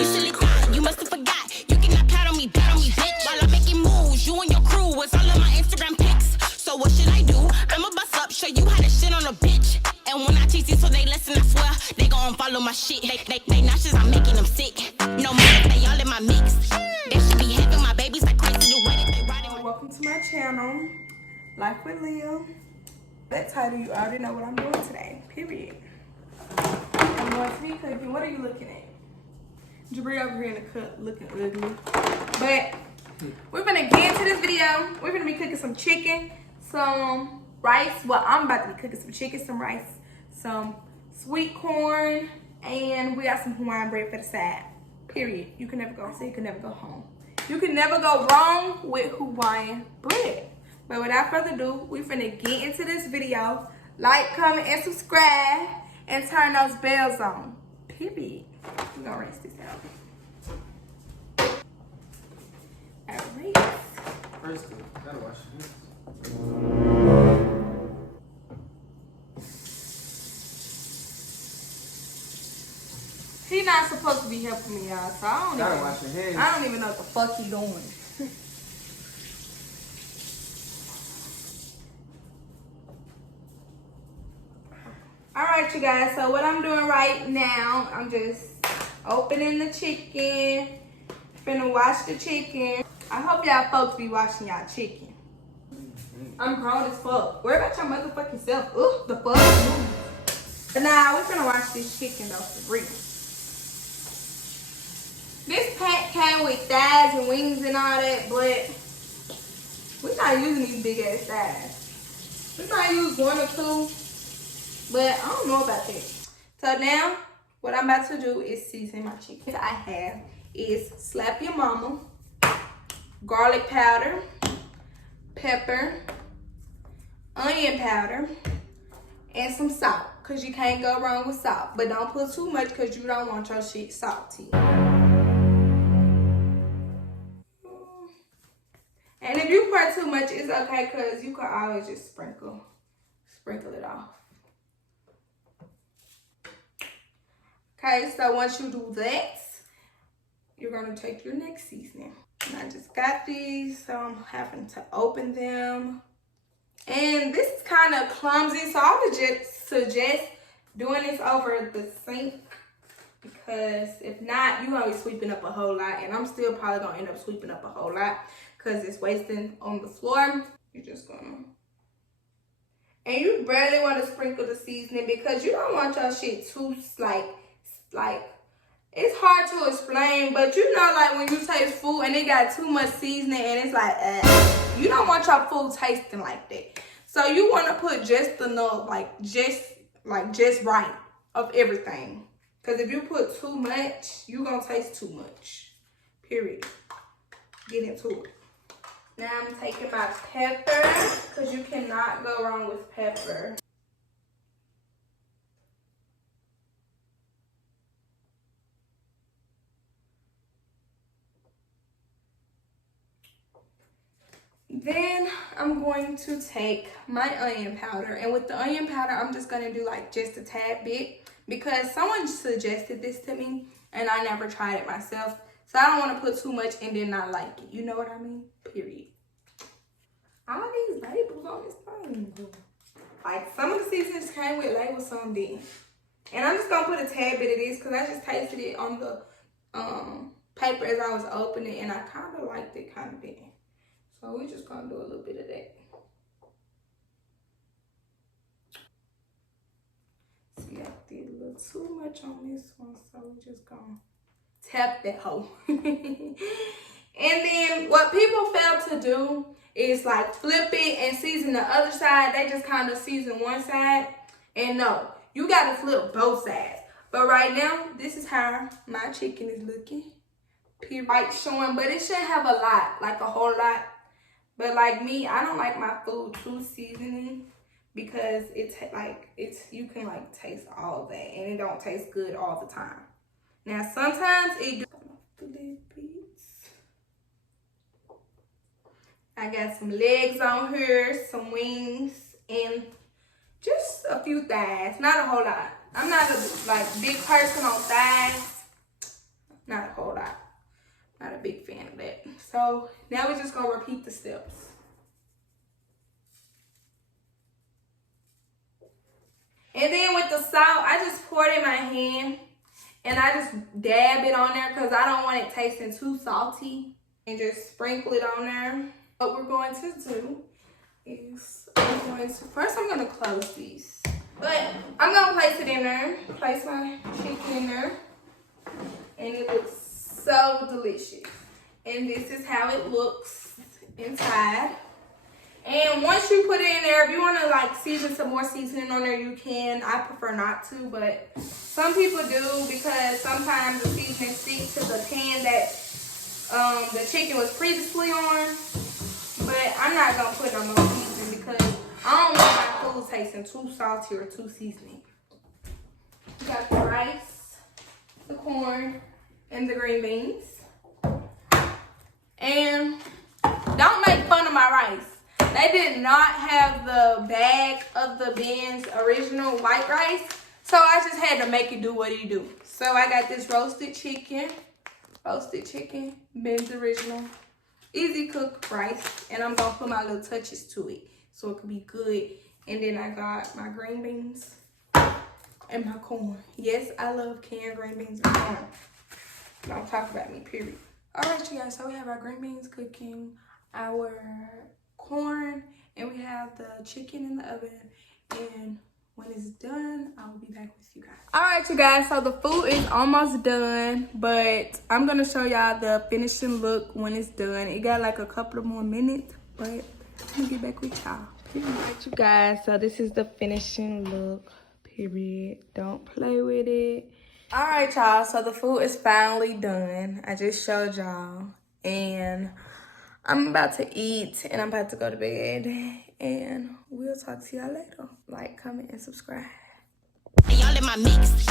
You silly thought, you must have forgot. You cannot pat on me, bat on me, bitch. While I'm making moves, you and your crew was all of my Instagram pics. So what should I do? I'ma bust up, show you how to shit on a bitch. And when I teach these so they listen, I swear they gon' follow my shit. They nauseous, I'm making them sick. No more, they all in my mix. They should be having my babies like crazy the way that they riding my... Welcome to my channel, Life with Leah. That title, you already know what I'm doing today, period. I'm going to be cooking. What are you looking at? Jabri over here in the cut looking ugly. But we're gonna get into this video. We're gonna be cooking some chicken, some rice. Well, I'm about to be cooking some chicken, some rice, some sweet corn, and we got some Hawaiian bread for the side. Period. You can never go, so you can never go home. You can never go wrong with Hawaiian bread. But without further ado, we're finna get into this video. Like, comment, and subscribe, and turn those bells on. Period. We're gonna rinse this out. Alright. First, gotta wash your hands. He not supposed to be helping me, y'all, so I don't even know what the fuck he doing. Alright, you guys, so what I'm doing right now, I'm just opening the chicken, finna wash the chicken. I hope y'all folks be washing y'all chicken. I'm grown as fuck. Worry about your motherfucking self. Ugh, the fuck. But nah, we finna wash this chicken though for real. This pack came with thighs and wings and all that, but we're not using these big ass thighs. We might use one or two, but I don't know about that. So now, what I'm about to do is season my chicken. I have is Slap Your Mama, garlic powder, pepper, onion powder, and some salt. Cause you can't go wrong with salt. But don't put too much cause you don't want your shit salty. And if you pour too much, it's okay cause you can always just sprinkle it off. Okay, so once you do that, you're gonna take your next seasoning. And I just got these, so I'm having to open them. And this is kind of clumsy, so I would just suggest doing this over the sink because if not, you're gonna be sweeping up a whole lot. And I'm still probably gonna end up sweeping up a whole lot because it's wasting on the floor. You're just gonna... And you barely want to sprinkle the seasoning because you don't want your shit too, like, it's hard to explain, but you know, like when you taste food and it got too much seasoning and it's like, you don't want your food tasting like that. So you want to put just enough, just right of everything. Because if you put too much, you're going to taste too much. Period. Get into it. Now I'm taking my pepper because you cannot go wrong with pepper. Then I'm going to take my onion powder, and with the onion powder, I'm just going to do like just a tad bit because someone suggested this to me and I never tried it myself. So I don't want to put too much and then not like it. You know what I mean? Period. All these labels on this thing. Like some of the seasonings came with labels, some didn't. And I'm just going to put a tad bit of this because I just tasted it on the paper as I was opening and I kind of liked it, kind of didn't. So we're just gonna do a little bit of that. See, I did a little too much on this one, so we're just gonna tap that hole. And then what people fail to do is like flip it and season the other side. They just kind of season one side. And no, you gotta flip both sides. But right now, this is how my chicken is looking. Right showing, but it should have a lot, like a whole lot. But like me, I don't like my food too seasoning because you can like taste all that and it don't taste good all the time. Now sometimes it do. I got some legs on here, some wings, and just a few thighs. Not a whole lot. I'm not a big person on thighs. Not a whole a big fan of that. So now we're just gonna repeat the steps. And then with the salt, I just pour it in my hand and I just dab it on there because I don't want it tasting too salty. And just sprinkle it on there. What we're going to do is first I'm gonna close these. But I'm gonna place it in there. Place my chicken in there. And it looks so delicious. And this is how it looks inside. And once you put it in there, if you want to like season some more seasoning on there, you can. I prefer not to, but some people do because sometimes the seasoning sticks to the pan that the chicken was previously on. But I'm not gonna put no more seasoning because I don't want my food tasting too salty or too seasoned. We got the rice, the corn, and the green beans. And don't make fun of my rice. They did not have the bag of the Ben's original white rice. So I just had to make it do what it do. So I got this roasted chicken, Ben's original, easy cook rice. And I'm gonna put my little touches to it so it can be good. And then I got my green beans and my corn. Yes, I love canned green beans and corn. Don't talk about me, period. All right, you guys, so we have our green beans cooking, our corn, and we have the chicken in the oven. And when it's done, I will be back with you guys. All right, you guys, so the food is almost done, but I'm gonna show y'all the finishing look when it's done. It got like a couple of more minutes, but I'm gonna get back with y'all. All right, you guys, so this is the finishing look, period. Don't play with it. All right, y'all, so the food is finally done. I just showed y'all, and I'm about to eat, and I'm about to go to bed, and we'll talk to y'all later. Like, comment, and subscribe. Y'all in my mix.